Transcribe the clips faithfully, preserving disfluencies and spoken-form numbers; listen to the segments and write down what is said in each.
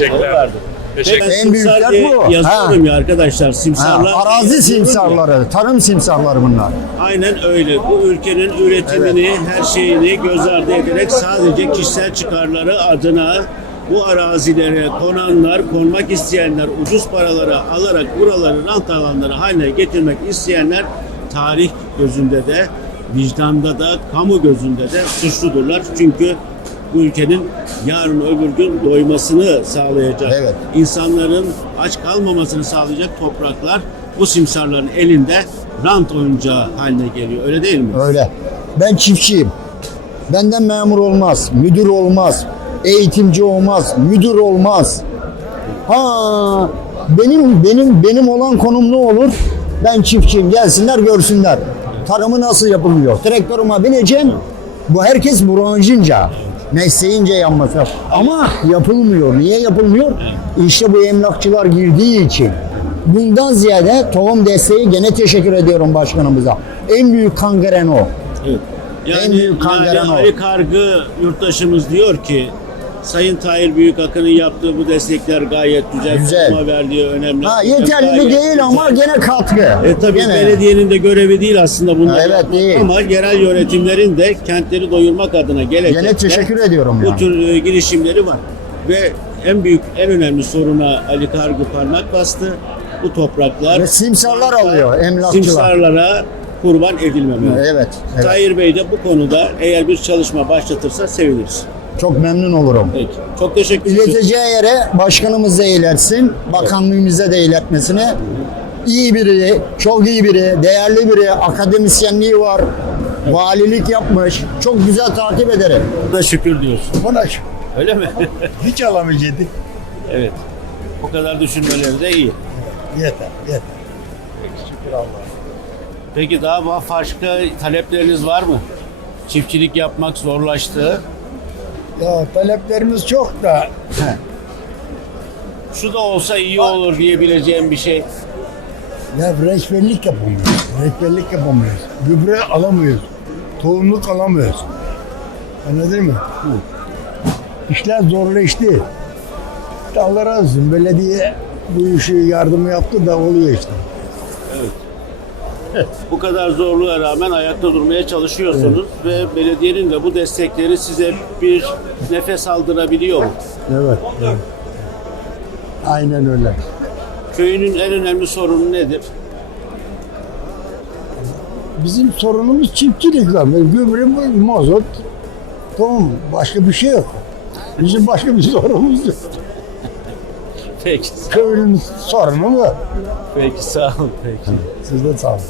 Teşekkürler. Teşekkür. En büyük dert bu. Yazıyorum ya arkadaşlar, simsarlar. Ha, arazi simsarları, tarım simsarları bunlar. Aynen öyle. Bu ülkenin üretimini, her şeyini göz ardı ederek sadece kişisel çıkarları adına bu arazilere konanlar, konmak isteyenler, ucuz paraları alarak buraları rant alanları haline getirmek isteyenler tarih gözünde de, vicdanda da, kamu gözünde de suçludurlar. Çünkü bu ülkenin yarın öbür gün doymasını sağlayacak, evet, insanların aç kalmamasını sağlayacak topraklar bu simsarların elinde rant oyuncağı haline geliyor. Öyle değil mi? Öyle. Ben çiftçiyim. Benden memur olmaz, müdür olmaz, eğitimci olmaz, müdür olmaz. Ha, benim benim benim olan konum ne olur? Ben çiftçiyim. Gelsinler görsünler. Tarımı nasıl yapılıyor? Traktörüme bineceğim. Bu herkes branşınca, mesleğince yanması. Ama yapılmıyor. Niye yapılmıyor? İşte bu emlakçılar girdiği için. Bundan ziyade tohum desteği, gene teşekkür ediyorum başkanımıza. En büyük kangren o. Evet. Yani, En büyük kangren yani o. Ali Kargı yurttaşımız diyor ki Sayın Tahir Büyükakın'ın yaptığı bu destekler gayet güzel. Güzel. Kuruma verdiği önemli. Ha, yeterli mi değil ama gene katkı. E tabii Gene. belediyenin de görevi değil aslında bunlar. Ha, evet, yapmak. değil. Ama yerel yönetimlerin de kentleri doyurmak adına gelecekte Gene teşekkür ediyorum bu yani. tür e, girişimleri var. Ve en büyük, en önemli soruna Ali Kargı parmak bastı. Bu topraklar Ve simsarlar alıyor, emlakçılar. simsarlara kurban edilmemeli. Evet, evet. Tahir Bey de bu konuda eğer bir çalışma başlatırsa seviniriz. Çok memnun olurum. Peki. Çok teşekkür ederim. İleteceği yere başkanımız da iletsin, bakanlığımıza da iletmesini. İyi biri, çok iyi biri, değerli biri, akademisyenliği var, valilik yapmış. Çok güzel takip ederim. Da şükür diyorsun. Buna şu- Öyle mi? hiç alamayacaktı. Evet. O kadar düşünmeleri de iyi. Yeter, yeter. Şükür Allah'a. Peki daha başka talepleriniz var mı? Çiftçilik yapmak zorlaştı. Ya taleplerimiz çok da Şu da olsa iyi olur diyebileceğim bir şey. ya rehberlik yapamıyoruz. Rehberlik yapamıyoruz. Gübre alamıyoruz. Tohumluk alamıyoruz. Anladın mı? İşler zorlaştı. İşte Allah razı olsun. Belediye bu işi yardımı yaptı da oluyor işte. Bu kadar zorluğa rağmen ayakta durmaya çalışıyorsunuz ve belediyenin de bu destekleri size bir nefes aldırabiliyor mu? Evet. evet. Aynen öyle. Köyünün en önemli sorunu nedir? Bizim sorunumuz çiftçilik var. Gübre, mazot, tohum. Başka bir şey yok. Bizim başka bir sorunumuz yok. Peki. Köylünün sorunu bu. Peki sağ olun. Peki. Siz de sağ olun.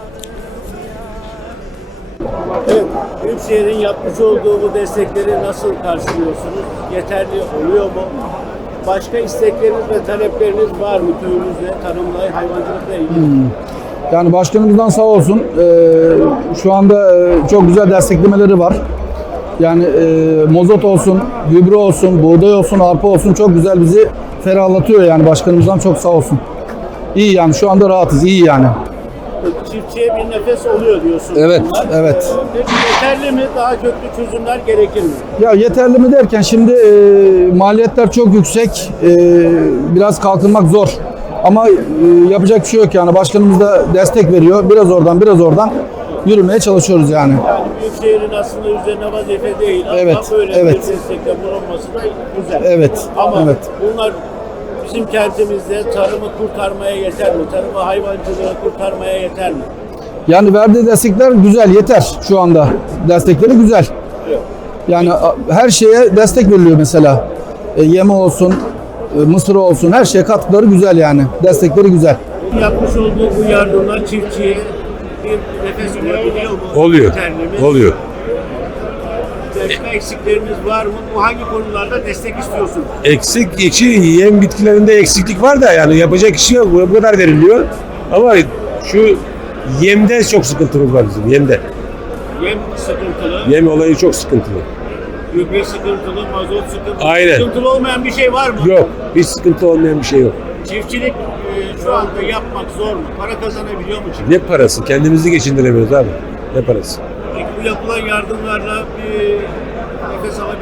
Evet, Büyükşehir'in yapmış olduğu bu destekleri nasıl karşılıyorsunuz? Yeterli oluyor mu? Başka istekleriniz ve talepleriniz var mı köyünüzde, tarımla, hayvancılıkla ilgili? Yani başkanımızdan sağ olsun. Ee, şu anda e, çok güzel desteklemeleri var. Yani e, mozot olsun, gübre olsun, buğday olsun, arpa olsun çok güzel bizi ferahlatıyor yani başkanımızdan çok sağ olsun. İyi yani şu anda rahatız, iyi yani. Çiftçiye bir nefes oluyor diyorsunuz. Evet, bunlar. evet. Ee, Peki yeterli mi? Daha köklü çözümler gerekir mi? Ya yeterli mi derken şimdi e, maliyetler çok yüksek, e, biraz kalkınmak zor. Ama e, yapacak bir şey yok yani başkanımız da destek veriyor. Biraz oradan biraz oradan yürümeye çalışıyoruz yani. Yani Büyükşehir'in aslında üzerine vazife değil ama Evet, böyle evet. bir destekle bulunması da güzel. Evet, Ama evet. bunlar bizim kentimizde tarımı kurtarmaya yeter mi? Tarımı, hayvancılığı kurtarmaya yeter mi? Yani verdiği destekler güzel, yeter şu anda. Destekleri güzel. Yok. Yani a- her şeye destek veriliyor mesela. E, yeme olsun, e, mısır olsun, her şeye katkıları güzel yani. Destekleri güzel. Yapmış olduğu bu yardımlar çiftçiye bir nefes olabiliyor mu? Oluyor. Yeterli mi? Oluyor. Başka eksikleriniz var mı? Bu hangi konularda destek istiyorsunuz? Eksik içi yem bitkilerinde eksiklik var da yani yapacak iş yok. Bu kadar veriliyor. Ama şu yemde çok sıkıntımız var bizim yemde. Yem sıkıntılı, Yem olayı çok sıkıntılı. gübre sıkıntılı, mazot sıkıntılı. Aynen. Sıkıntılı olmayan bir şey var mı? Yok. Hiç sıkıntı olmayan bir şey yok. Çiftçilik e, şu anda yapmak zor mu? Para kazanabiliyor mu çiftçi? Ne parası? Kendimizi geçindiremiyoruz abi. Ne parası? Peki bu yapılan yardımlarla bir nefes alabiliyor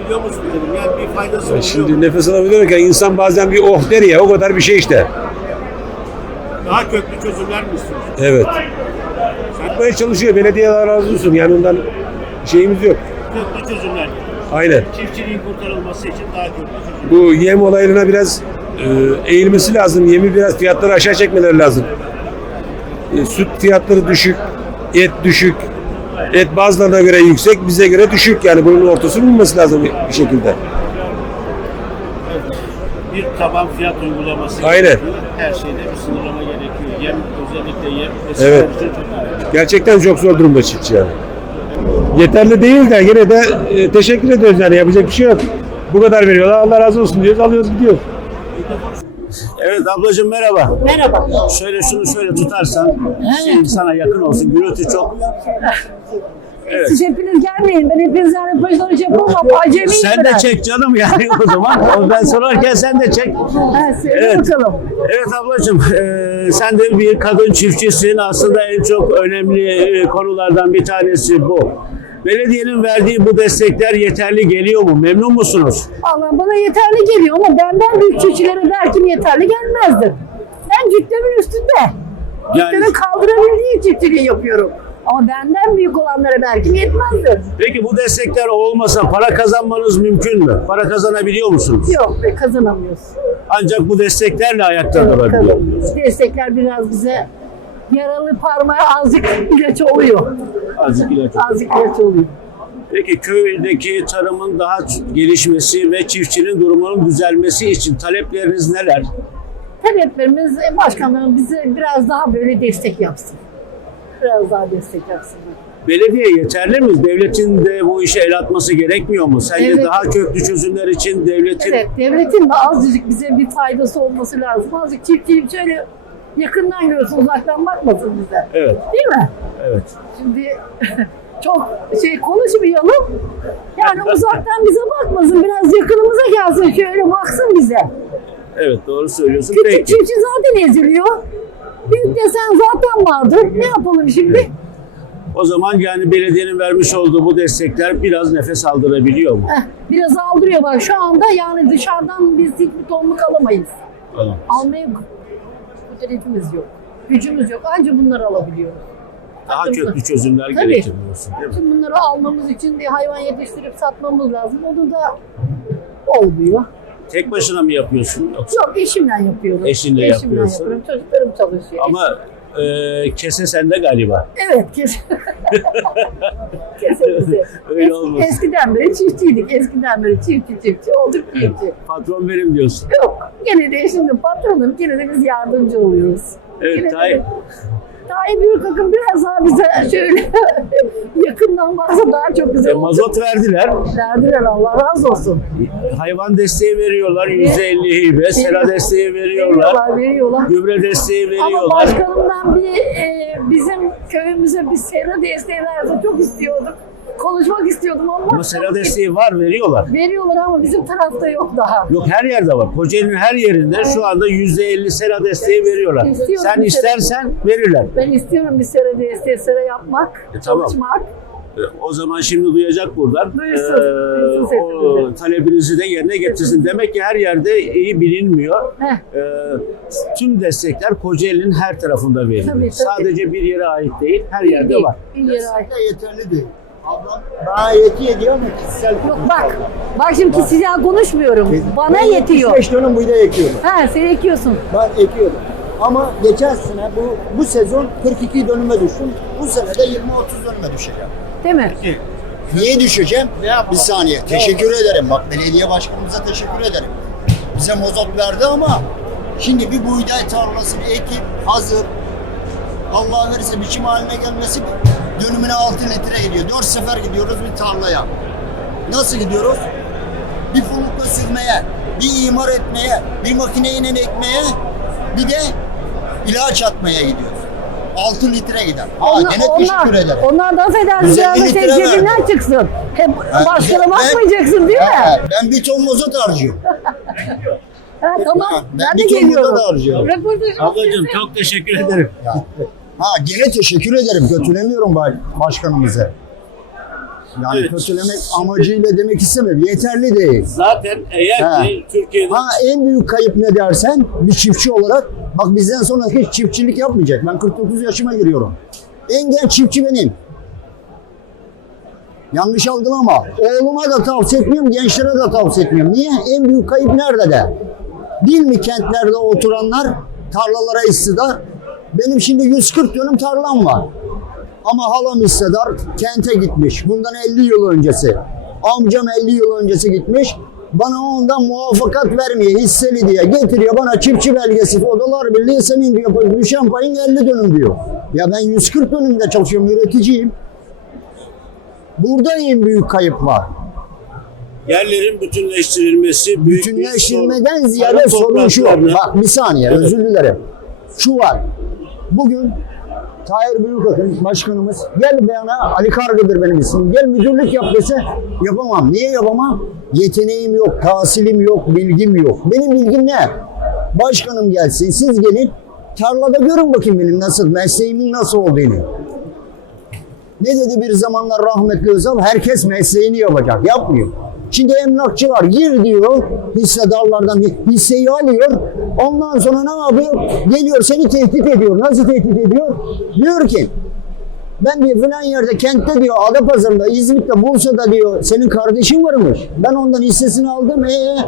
alabiliyor musun dedim. Yani bir faydası oluyor Şimdi mu? nefes alabiliyorken insan bazen bir oh der ya, o kadar bir şey işte. Daha köklü çözümler mi istiyorsun? Evet. Yapmaya çalışıyor. Belediye Allah razı olsun. Yani ondan şeyimiz yok. Köklü çözümler. Aynen. Çiftçiliğin kurtarılması için daha köklü çözümler. Bu yem olayına biraz e, eğilmesi lazım. Yemi biraz fiyatları aşağı çekmeleri lazım. E, süt fiyatları düşük, et düşük. Et bazılarına göre yüksek, bize göre düşük. Yani bunun ortası bulunması lazım bir şekilde. Bir taban fiyat uygulaması Aynen. gerekiyor. Her şeyde bir sınırlama gerekiyor. Yem, özellikle yem ve Evet. süt için çok önemli. Gerçekten çok zor durumda çiftçi yani. Yeterli değil de yine de e, teşekkür ediyoruz yani, yapacak bir şey yok. Bu kadar veriyorlar, Allah razı olsun diyoruz, alıyoruz gidiyoruz. Evet ablacığım merhaba. Merhaba. Şöyle şunu şöyle tutarsan şey sana yakın olsun. Gürültü çok. Evet. Siz hepiniz gelmeyin. Ben hepinizden röportaj yapamam. Acemiyim Sen de ben. çek canım yani o zaman. O ben sorarken sen de çek. Ha, söyle Evet. bakalım. Evet ablacığım, eee, sen de bir kadın çiftçisin. Aslında en çok önemli e, konulardan bir tanesi bu. Belediyenin verdiği bu destekler yeterli geliyor mu? Memnun musunuz? Allah bana yeterli geliyor ama benden büyük çiftçilere belki yeterli gelmezdi. Ben cütlemin üstünde. Yani- Cütlemin kaldırabildiği çiftçiliği yapıyorum. Ama benden büyük olanlara belki yetmezdi. Peki bu destekler olmasa para kazanmanız mümkün mü? Para kazanabiliyor musunuz? Yok be kazanamıyoruz. Ancak bu desteklerle ayakta Evet, durabiliyor. kazanamıyoruz. Destekler biraz bize yaralı parmağa azıcık ilaç oluyor. Azıcık ilaç. Azıcık ilaç oluyor. Peki köydeki tarımın daha gelişmesi ve çiftçinin durumunun düzelmesi için talepleriniz neler? Taleplerimiz e, başkanlarım bize biraz daha böyle destek yapsın. Biraz daha destek yapsınlar. Belediye yeterli mi? Devletin de bu işe el atması gerekmiyor mu? Sence Evet. daha köklü çözümler için devletin... Evet, devletin de azıcık bize bir faydası olması lazım. Azıcık çiftçiyi şöyle yakından görsün, uzaktan bakmasın bize. Evet, Değil mi? evet. Şimdi çok şey konuşmayalım. Yani uzaktan bize bakmasın, biraz yakınımıza gelsin, şöyle baksın bize. Evet, doğru söylüyorsun. Küçük Peki. çiftçi zaten eziliyor. Büyük desen zaten vardır. Ne yapalım şimdi? O zaman yani belediyenin vermiş olduğu bu destekler biraz nefes aldırabiliyor mu? Heh, biraz aldırıyor bak şu anda, yani dışarıdan biz hiçbir tonluk alamayız. Tamam. Almaya kudretimiz yok. Gücümüz yok. Ancak bunları alabiliyoruz. Daha köklü çözümler Tabii. gerektirmiyorsun değil mi? Bütün bunları almamız için bir hayvan yetiştirip satmamız lazım. Onu da olmuyor. Tek başına mı yapıyorsun yoksa? Yok, eşimle yapıyorum. Eşinle yapıyorsun. yapıyorum. Çocuklarım çalışıyor. Ama e, kese sende galiba. Evet, kesin. Kesinlikle. Öyle Es- olmasın. Eskiden beri çiftçiydik. Eskiden beri çiftçi çiftçi olduk çiftçi. Patron benim diyorsun. Yok. Gene de şimdi patronum. Gene de biz yardımcı oluyoruz. Evet, Gene de- Tayyip. Tayyip Büyükakın biraz daha bize şöyle yakından varsa daha çok güzel E, olur. mazot verdiler. Verdiler, Allah razı olsun. Hayvan desteği veriyorlar. yüzde elli hibe. Sera desteği veriyorlar. Veriyorlar, veriyorlar. Gübre desteği Ama veriyorlar. başkanımdan bir e, bizim köyümüze bir sera desteği verse çok istiyorduk. Konuşmak istiyordum ama, Ama sera desteği var, veriyorlar. veriyorlar ama bizim tarafta yok daha. Yok, her yerde var. Kocaeli'nin her yerinde şu anda yüzde elli sera desteği veriyorlar. İstiyorum Sen bir sera- istersen verirler. Ben istiyorum bir sera desteği, sera yapmak, E, tamam. çalışmak. E, O zaman şimdi duyacak buradan. Duysun, Ee, duysun o sesimizi. talebinizi de yerine getirsin. Demek ki her yerde iyi bilinmiyor. Heh. Ee, tüm destekler Kocaeli'nin her tarafında veriliyor. Tabii, tabii. Sadece bir yere ait değil, her yerde Değil, var. bir yere ait. Yeterli değil. Ablam bana yeti ediyor ama kişisel. Yok bak, bak şimdi kişisel konuşmuyorum. Bana yetiyor. beş dönüm buğday ekiyordum. Ha, sen ekiyorsun. Ben ekiyordum. Ama geçen sene bu bu sezon kırk iki dönüme düştüm. Bu sene de yirmi otuz dönüme düşeceğim. Değil mi? Niye düşeceğim? Bir saniye. Teşekkür ederim. Bak belediye başkanımıza teşekkür ederim. Bize mazot verdi ama şimdi bir buğday tarlasını ekip hazır Allah verirse biçim haline gelmesi dönümüne altı litre gidiyor. Dört sefer gidiyoruz bir tarlaya. Nasıl gidiyoruz? Bir fulukla sürmeye, bir imar etmeye, bir makineyle ekmeye, bir de ilaç atmaya gidiyoruz. altı litre gider. Ha, Onlar, gene teşekkür onlar, ederim. onlar da affedersin Yüz elli ya da litre senin cebinden verdi. çıksın. Hep Ha, başkana ben- bakmayacaksın değil Ha, mi? ben bir ton mazot harcıyorum. Ha, tamam, Ha, ben ben de bir ton geliyorum. mazot harcıyorum. Röportajımız Ablacığım kesin. çok teşekkür ederim. Ya, ha gene teşekkür ederim. Götüremiyorum baş- başkanımıza. Yani Evet. kötülemek amacıyla demek istemiyorum. Yeterli değil. Zaten eğer Ha. ki Türkiye'de Ha en büyük kayıp ne dersen bir çiftçi olarak bak bizden sonra hiç çiftçilik yapmayacak. Ben kırk dokuz yaşıma giriyorum. En genç çiftçi benim. Yanlış algılama. Oğluma da tavsiye etmiyorum, gençlere de tavsiye etmiyorum. Niye? En büyük kayıp nerede de? Değil mi kentlerde oturanlar tarlalara istidar? Benim şimdi yüz kırk dönüm tarlam var. Ama halam istidar kente gitmiş. Bundan elli yıl öncesi. Amcam elli yıl öncesi gitmiş. Bana ondan muvaffakat vermiyor, hisseli diye getiriyor bana çiftçi belgesi. Odalar Birliği senin diyor, düşen payın elli dönüm diyor. Ya ben yüz kırk dönümde çalışıyorum, üreticiyim. Burada en büyük kayıp var. yerlerin bütünleştirilmesi, büyük bir Bütünleştirmeden sorun. ziyade Tarım sorun şu. topraklarını- Bak bir saniye, Evet. özür dilerim. Şu var. Bugün Tahir Büyükakın başkanımız gel bana, Ali Kargı'dır benim ismim. Gel müdürlük yap dese yapamam. Niye yapamam? Yeteneğim yok, tahsilim yok, bilgim yok. Benim bilgim ne? Başkanım gelsin, siz gelin tarlada görün bakayım benim nasıl, mesleğimin nasıl olduğunu. Ne dedi bir zamanlar rahmetli Özal? Herkes mesleğini yapacak. Yapmıyor. Şimdi emlakçılar gir diyor, hissedarlardan hisseyi alıyor. Ondan sonra ne yapıyor? Geliyor seni tehdit ediyor. Nasıl tehdit ediyor? Diyor ki ben diyor filan yerde kentte diyor Adapazarı'nda, İzmit'te, Bursa'da diyor senin kardeşin varmış. Ben ondan hissesini aldım. Ee,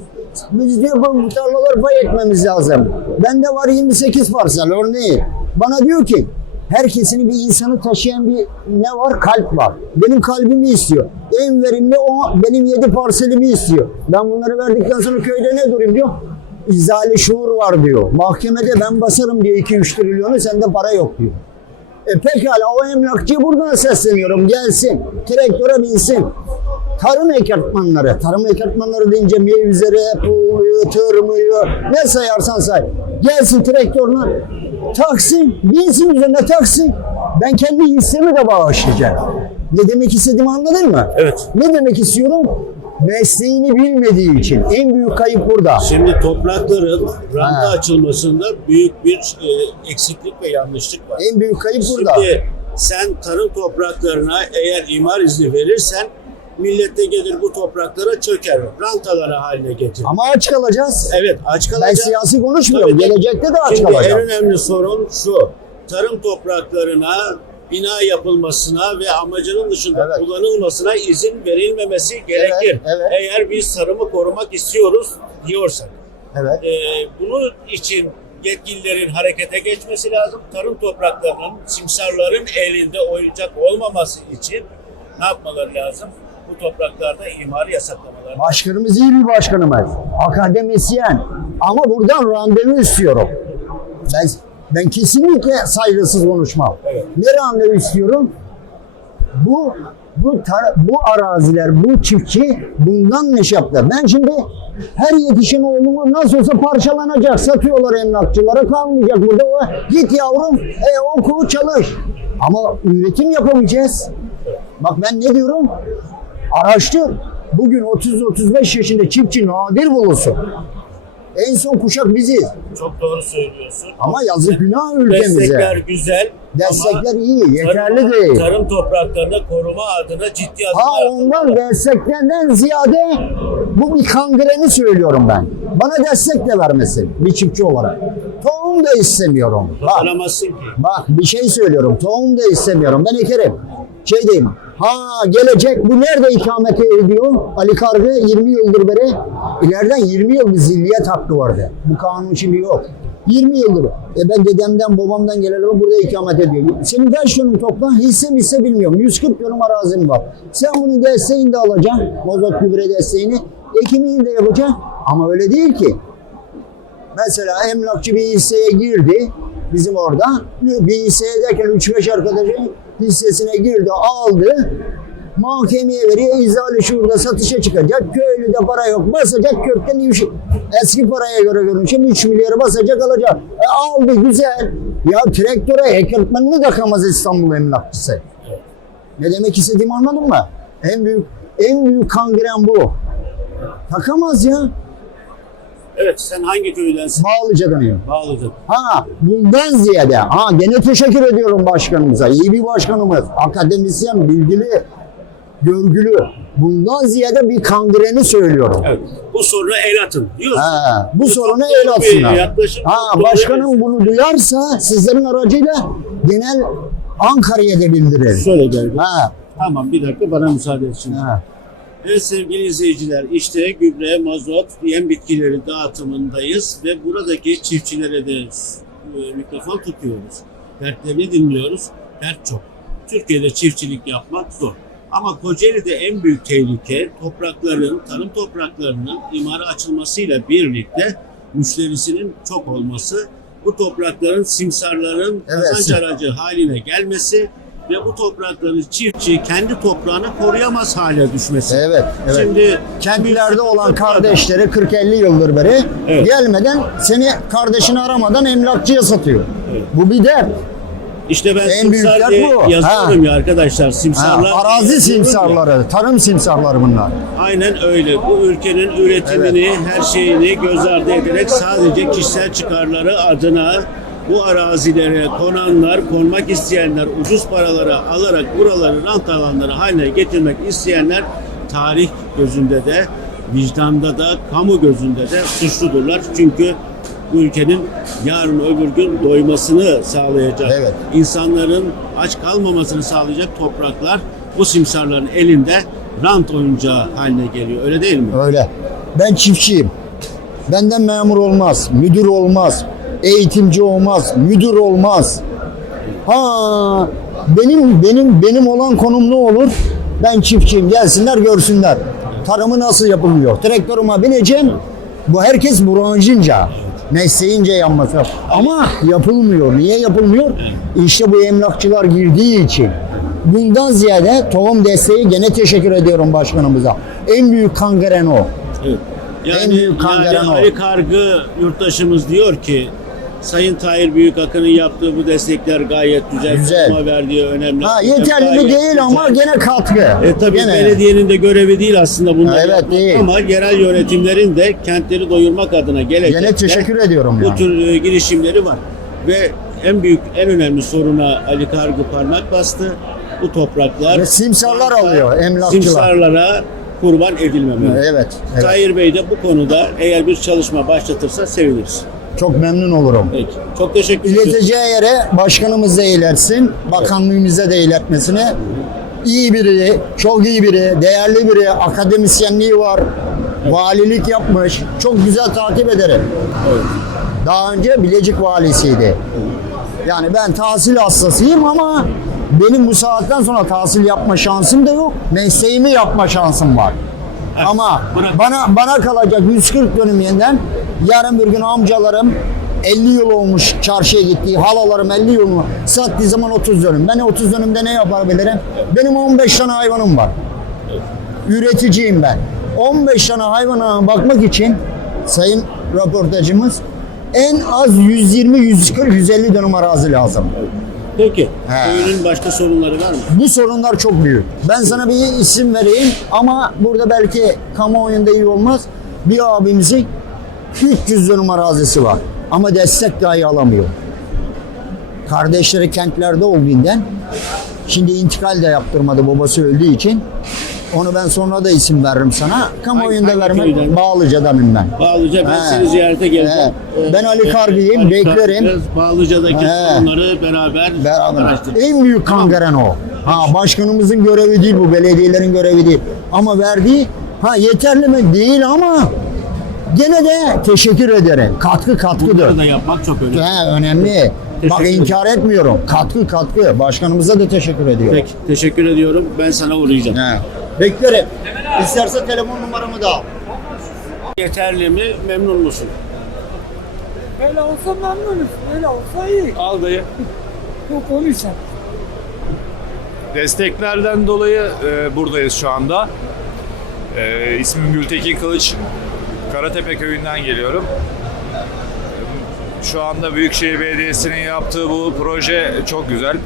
biz diyor bu tarlalar pay etmemiz lazım. Bende var yirmi sekiz parsel örneğin. Bana diyor ki herkesin bir insanı taşıyan bir ne var? Kalp var. Benim kalbimi istiyor. En verimli o benim yedi parselimi istiyor. Ben bunları verdikten sonra köyde ne durayım diyor. İzali şuur var diyor. Mahkemede ben basarım diyor iki üç trilyonu sende para yok diyor. E pekala o emlakçıya buradan sesleniyorum. Gelsin. Traktöre binsin. Tarım ekartmanları. Tarım ekartmanları deyince meyvizleri, puluyu, tırmıyı ne sayarsan say. Gelsin traktörle taksın. Binsin üzerine taksın. Ben kendi hissemi de bağışlayacağım. Ne demek istediğimi anladın mı? Evet. Ne demek istiyorum? Mesleğini bilmediği için. En büyük kayıp burada. Şimdi toprakların ranta Ha. açılmasında büyük bir e, eksiklik ve yanlışlık var. En büyük kayıp burada. Şimdi sen tarım topraklarına eğer imar izni verirsen millet de gelir bu topraklara çöker. Rantalara haline getirir. Ama aç kalacağız. Evet aç Ben kalacak. siyasi konuşmuyorum. Tabii de- Gelecekte de aç Şimdi kalacağım. en önemli sorun şu. Tarım topraklarına bina yapılmasına ve amacının dışında Evet. kullanılmasına izin verilmemesi gerekir. evet. Eğer biz tarımı korumak istiyoruz diyorsak. Evet. Ee, bunun için yetkililerin harekete geçmesi lazım. Tarım topraklarının simsarların elinde oyuncak olmaması için ne yapmaları lazım? Bu topraklarda imarı yasaklamaları lazım. Başkanımız iyi bir başkanımız. Akademisyen. Ama buradan randevu istiyorum. Ben ben kesinlikle saygısız konuşmam. Evet. Ne randevu istiyorum? Bu bu tar- bu araziler, bu çiftçi bundan neş yaptı. Ben şimdi her yetişen oğlumu nasıl olsa parçalanacak. Satıyorlar emlakçılara, kalmayacak burada. O, git yavrum, e, oku, çalış. Ama üretim yapamayacağız. Bak ben ne diyorum? Araştır. Bugün otuz otuz beş yaşında çiftçi nadir bulunsun. En son kuşak biziz. Çok doğru söylüyorsun. Ama yazık günah ülkemize. Destekler güzel. Destekler ama iyi, yeterli tarım, değil. Tarım topraklarını koruma adına ciddi Ha adımlar ondan atılmalı. desteklerden ziyade bu bir kangreni söylüyorum ben. Bana destek de vermesin bir çiftçi olarak. Tohum da istemiyorum. Bak, Kazanamazsın ki. bak bir şey söylüyorum. Tohum da istemiyorum. Ben ekerim. Şey diyeyim. Ha gelecek bu nerede ikamet ediyor? Ali Kargı yirmi yıldır beri. İleriden yirmi yıl bir zilliyet hakkı vardı. Bu kanun şimdi yok. yirmi yıldır. E ben dedemden babamdan gelen burada ikamet ediyor. Senin kaç dönüm topla? Hisse mi hisse bilmiyorum. yüz kırk dönüm arazim var. Sen bunun desteğini de alacaksın. Mazot gübre desteğini. Ekimini de yapacaksın. Ama öyle değil ki. Mesela emlakçı bir hisseye girdi. Bizim orada. Bir hisseye derken üç beş arkadaşın hissesine girdi, aldı. Mahkemeye veriyor, izale şurada satışa çıkacak. Köylü de para yok, basacak kökten üç, eski paraya göre görünüşüm üç milyarı basacak alacak. E aldı güzel. Ya traktöre ekertmenini takamaz İstanbul emlakçısı. Ne demek istediğimi anladın mı? En büyük en büyük kangren bu. Takamaz ya. Evet sen hangi köydensin? Bağlıca'danıyım. Bağlı'dan. Ha bundan ziyade ha gene teşekkür ediyorum başkanımıza. İyi bir başkanımız. Akademisyen, bilgili. görgülü. Bundan ziyade bir kangreni söylüyorum. Evet. Bu soruna el atın diyorsun. Ha, bu soruna çok el doğru bir atsınlar. yaklaşım, Ha, çok doğru başkanım bunu duyarsa sizlerin aracıyla genel Ankara'ya da bildirir. Şöyle geldi. Ha, Tamam, bir dakika bana müsaade etsin. ha. Evet sevgili izleyiciler, işte gübre, mazot, yem bitkileri dağıtımındayız ve buradaki çiftçilere de e, mikrofon tutuyoruz. Dertlerini dinliyoruz. Dert çok. Türkiye'de çiftçilik yapmak zor. Ama Kocaeli'de en büyük tehlike toprakların, tarım topraklarının imara açılmasıyla birlikte müşterisinin çok olması, bu toprakların simsarların Evet. kazanç aracı haline gelmesi ve bu toprakları çiftçi kendi toprağını koruyamaz hale düşmesi. Evet, evet. Şimdi Kentlerde olan kardeşleri kırk elli yıldır beri Evet. gelmeden seni kardeşini aramadan emlakçıya satıyor. Evet. Bu bir dert. işte ben En büyük simsar dert diye bu. yazıyorum Ha. ya arkadaşlar. Ha, Simsarlar. arazi yazıyorum ya. simsarları, tarım simsarları bunlar. Aynen öyle. Bu ülkenin üretimini, her şeyini göz ardı ederek sadece kişisel çıkarları adına bu arazilere konanlar, konmak isteyenler, ucuz paralara alarak buraları rant alanları haline getirmek isteyenler tarih gözünde de, vicdanda da, kamu gözünde de suçludurlar. Çünkü bu ülkenin yarın öbür gün doymasını sağlayacak, Evet. insanların aç kalmamasını sağlayacak topraklar bu simsarların elinde rant oyuncağı haline geliyor. Öyle değil mi? Öyle. Ben çiftçiyim. Benden memur olmaz, müdür olmaz, eğitimci olmaz, müdür olmaz. Ha, benim benim benim olan konum ne olur? Ben çiftçiyim. Gelsinler görsünler. Tarımı nasıl yapılıyor? Traktörüme bineceğim. Bu herkes branşınca, mesleğince yanması. Ama yapılmıyor. Niye yapılmıyor? İşte bu emlakçılar girdiği için. Bundan ziyade tohum desteği gene teşekkür ediyorum başkanımıza. En büyük kangren o. Evet. En Yani, büyük kangren yani o. Ali Kargı yurttaşımız diyor ki Sayın Tahir Büyükakın'ın yaptığı bu destekler gayet güzel. Güzel. Ama verdiği önemli. Ha, yeterli mi Gayet değil ama güzel. gene katkı. E tabii Gene. belediyenin de görevi değil aslında bunlar. Ha, evet, yapmak. değil. Ama yerel yönetimlerin de kentleri doyurmak adına gelecekler. Gene teşekkür ediyorum Bu yani. tür e, girişimleri var. Ve en büyük, en önemli soruna Ali Kargı parmak bastı. Bu topraklar Ve simsarlar alıyor, emlakçılar. Simsarlara kurban edilmemeli. Evet, evet. Tahir Bey de bu konuda eğer bir çalışma başlatırsa seviniriz. Çok memnun olurum. Peki. Çok teşekkür ederim. İleteceği yere başkanımız da iletsin, bakanlığımıza da iletmesini. İyi biri, çok iyi biri, değerli biri, akademisyenliği var, valilik yapmış. Çok güzel takip ederim. Daha önce Bilecik valisiydi. Yani ben tahsil hastasıyım ama benim bu saatten sonra tahsil yapma şansım da yok. Mesleğimi yapma şansım var. Ama bırak. bana bana kalacak yüz kırk dönüm yeniden yarın bir gün amcalarım elli yıl olmuş çarşıya gittiği, halalarım elli yıl mı sattığı zaman otuz dönüm. Ben otuz dönümde ne yapabilirim? Benim on beş tane hayvanım var. Üreticiyim ben. on beş tane hayvana bakmak için sayın röportajımız en az yüz yirmi, yüz kırk, yüz elli dönüm arazi lazım. Peki. He. Köyünün başka sorunları var mı? Bu sorunlar çok büyük. Ben sana bir isim vereyim ama burada belki kamuoyunda iyi olmaz. Bir abimizin üç yüz dönüm arazisi var ama destek dahi alamıyor. Kardeşleri kentlerde olduğundan şimdi intikal de yaptırmadı babası öldüğü için. Onu ben sonra da isim veririm sana. Kamuoyunda Hangi vermek köyden? Bağlıca'danım ben. Bağlıca ben He. seni ziyarete geleceğim. He. Ee, Ben Ali e, Kargı'yım, Ali beklerim. Kargı, Bağlıca'daki He. sorunları beraber, Beraber. araştırırız. En büyük kangren o. Ha, başkanımızın görevi değil bu, belediyelerin görevi değil. Ama verdiği, ha yeterli mi? Değil ama gene de teşekkür ederim. Katkı katkıdır. Bunları da yapmak çok önemli. Ha, önemli. Bak Teşekkür inkar etmiyorum. Katkı katkı. Başkanımıza da teşekkür ediyorum. Peki, teşekkür ediyorum. Ben sana uğrayacağım. Ha. Beklerim. İsterse telefon numaramı da al. Yeterli mi? Memnun musun? Öyle olsa memnunuz. Öyle olsa iyi. Al dayı. Yok olursa. Desteklerden dolayı e, buradayız şu anda. E, ismim Gültekin Kılıç. Karatepe köyünden geliyorum. Şu anda Büyükşehir Belediyesi'nin yaptığı bu proje çok güzel. E,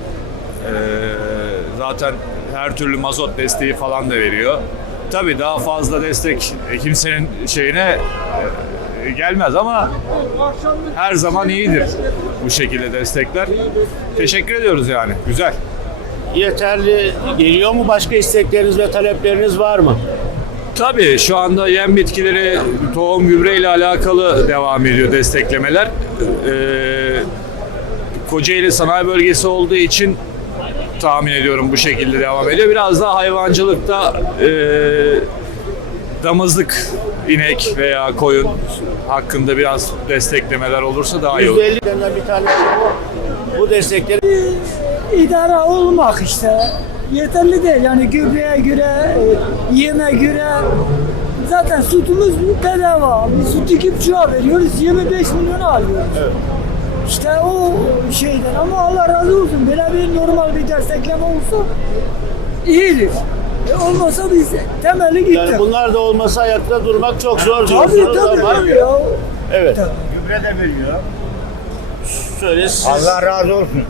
zaten her türlü mazot desteği falan da veriyor. Tabii daha fazla destek kimsenin şeyine e, gelmez ama her zaman iyidir bu şekilde destekler. Teşekkür ediyoruz yani. Güzel. yeterli geliyor mu? Başka istekleriniz ve talepleriniz var mı? Tabii şu anda yem bitkileri, tohum, gübre ile alakalı devam ediyor desteklemeler. Ee, Kocaeli sanayi bölgesi olduğu için tahmin ediyorum bu şekilde devam ediyor. Biraz daha hayvancılıkta e, damızlık, inek veya koyun hakkında biraz desteklemeler olursa daha iyi olur. yüzde ellilerinden bir tanesi bu. Bu destekleri İdare olmak işte. Yeterli değil yani gübreye göre, e, yeme göre. Zaten sütümüz bedava. Biz süt iki buçuğa veriyoruz, yirmi beş milyona alıyoruz. Evet. İşte o şeyden ama Allah razı olsun. Böyle bir normal bir destekleme olsa iyidir. E olmasa biz temeli gittik. yani bunlar da olmasa ayakta durmak çok zor Tabii diyorsunuz tabii ama tabii ya. evet. Tabii. Gübre de veriyor. Şöyle siz Allah razı olsun.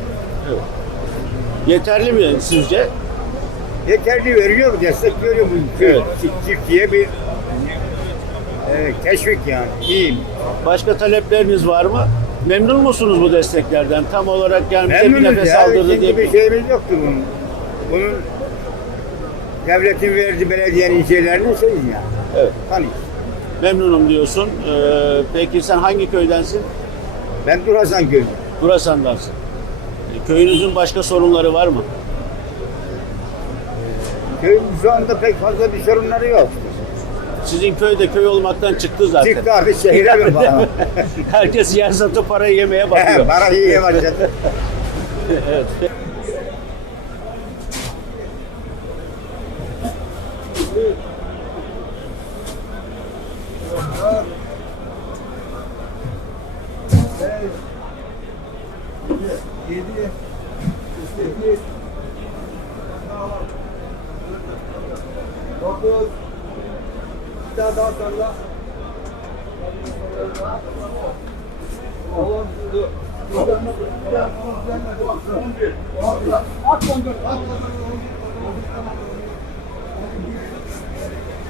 yeterli mi sizce? Yeterli veriyor, destek veriyor bu Evet. çiftçiye bir e, teşvik yani. İyiyim. Başka talepleriniz var mı? Memnun musunuz bu desteklerden? Tam olarak yani bize bir Memnunuz nefes ya. aldırdı İkinci diye. bir şeyimiz yoktu bunun. Bunun devletin verdiği belediyenin şeylerini şeyiz ya. Evet. Hani Memnunum diyorsun. Ee, peki sen hangi köydensin? ben Durasan köyüm. Durasan'dansın. Ee, Köyünüzün başka sorunları var mı? Köyün şu anda pek fazla bir sorunları yok. Sizin köy de köy olmaktan çıktı zaten. Çıktı artık şehire mi bakalım? Herkes yer satıp parayı yemeye bakıyor. Para iyi başladı. Evet.